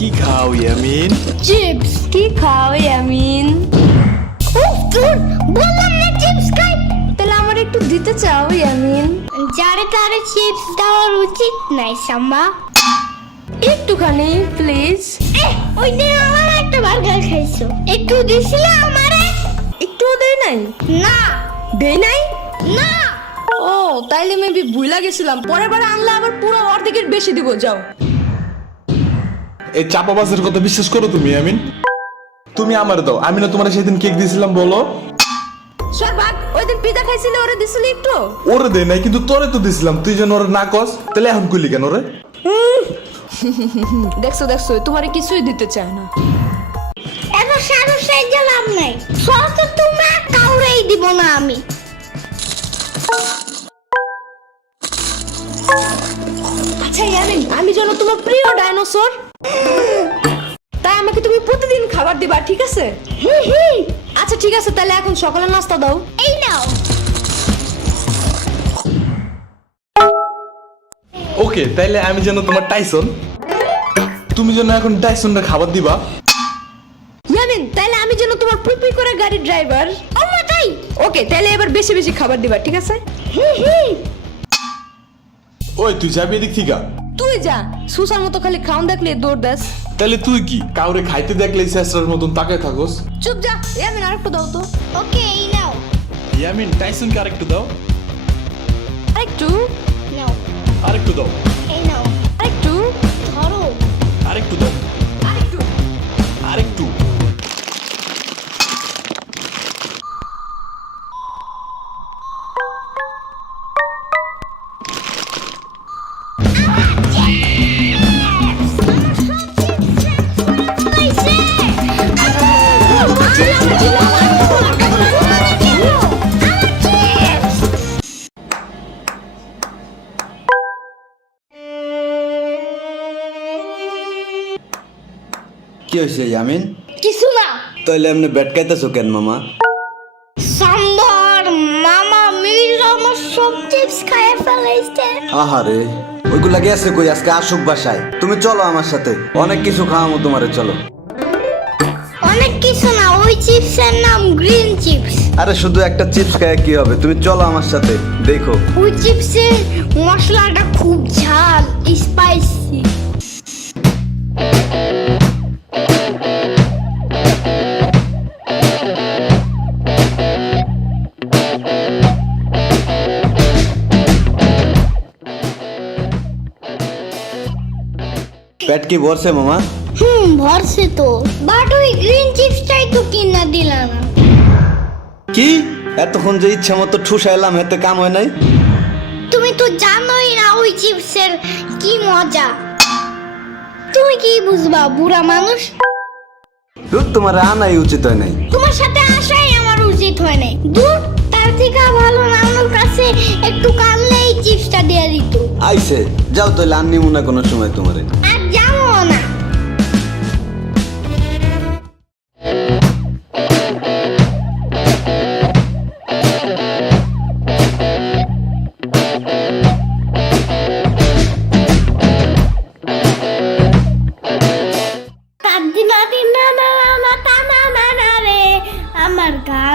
কি খাও ইয়ামিন? চিপস। কি খাও ইয়ামিন? উফ তোর বললাম না চিপস খাই। তাহলে আমার একটু দিতে চাও ইয়ামিন? যারে তারে চিপস দেওয়ার উচিত নাই সাম্বা। একটুখানি প্লিজ। ওই দিন আমার একটা বার্গার খাইছো, একটু দিছিলে আমারে? একটুও দেই নাই। না দেই নাই। না। ও তাইলে মেবি ভুলা গেছিলাম, পরের বার আনলে আবার পুরো অর্ধেকের বেশি দিব। যাও। এই চাপাবাজের কথা বিশ্বাস করো তুমি ইয়ামিন? তুমি আমার দাও, আমি না তোমার সেদিন কেক দিয়েছিলাম বলো? সরবাক ওই দিন পিজা খাইছিলে, ওরে দিছিলি একটু? ওরে দে নাই, কিন্তু তোরে তো দিছিলাম, তুই যেন ওরে না কস, তাহলে এখন কইলি কেন রে? দেখছো দেখছো তোমারে কিছুই দিতে চায় না। এত সাহস এই লাভ নাই, সব তো তোমরা কাউরেই দিব না আমি। আচ্ছা ইয়ামিন, আমি যেন তোমার প্রিয় ডাইনোসর, তাই আমাকে তুমি প্রতিদিন খাবার দিবা, ঠিক আছে? আচ্ছা ঠিক আছে, তাহলে এখন সকালের নাস্তা দাও। এই নাও। ওকে, তাইলে আমি যেন তোমার টাইসন, তুমি যেন এখন টাইসনটা খাবার দিবা। ইয়ামিন, তাহলে আমি যেন তোমার পুই করে গাড়ির ড্রাইভার। আম্মা তাই। ওকে, তাহলে এবার বেশি বেশি খাবার দিবা, ঠিক আছে? ওই তুই যাবি এদিক থেকে? তুই যা, সুসার মতো খালি খাওন দেখলে দৌড় দাস। তাহলে তুই কি কাউরে খাইতে দেখলে চেষ্টার মতন তাকায় থাকোস? চুপ যা। ইয়ামিন আরেকটু দাও তো। ওকে, এই নাও। ইয়ামিন, টাইসনকে আরেকটু দাও। আরেকটু নাও। আরেকটু দাও। এই নাও। আরেকটু ধরো। আরেকটু দাও। আরেকটু। আরেকটু। কি হয়েছে ইয়ামিন? কিছু না। তাইলে এমনি ব্যাট খাইতেছো কেন মামা? সাম্বার মামা মিল আমার সব চিপস খাইয়ে ফেলেছে। আহারে, ওইগুলা গেছে কই? আজকে আসুক বাসায়। তুমি চলো আমার সাথে, অনেক কিছু খাওয়াবো তোমারে, চলো। অনেক কিছু না, ওই চিপসের নাম গ্রিন চিপস। আরে শুধু একটা চিপস খায় কি হবে? তুমি চলো আমার সাথে, দেখো। ওই চিপসের মশলাটা খুব ঝাল, স্পাইসি। পেট কি ভরছে মামা? ভরছে তো, বাট ওই গ্রিন চিপসটাই তো কিনা দিলা না। কি এতক্ষণ যে ইচ্ছা মতো ঠুসাইলাম, এতে কাম হয় নাই? তুমি তো জানোই না ওই চিপসের কি মজা। তুমি কি বুঝবা, বুড়া মানুষ। দুধ তোমার আনাই উচিত হয় নাই। তোমার সাথে আসাই আমার উচিত হয় নাই। দূর, তার থেকে ভালো নানুর কাছে একটু কানলেই চিপসটা দিয়ে দিত। আইছে, যাও তাইলে আর নিমু না কোনো সময় তোমারে। আর যাবো না। আমার গা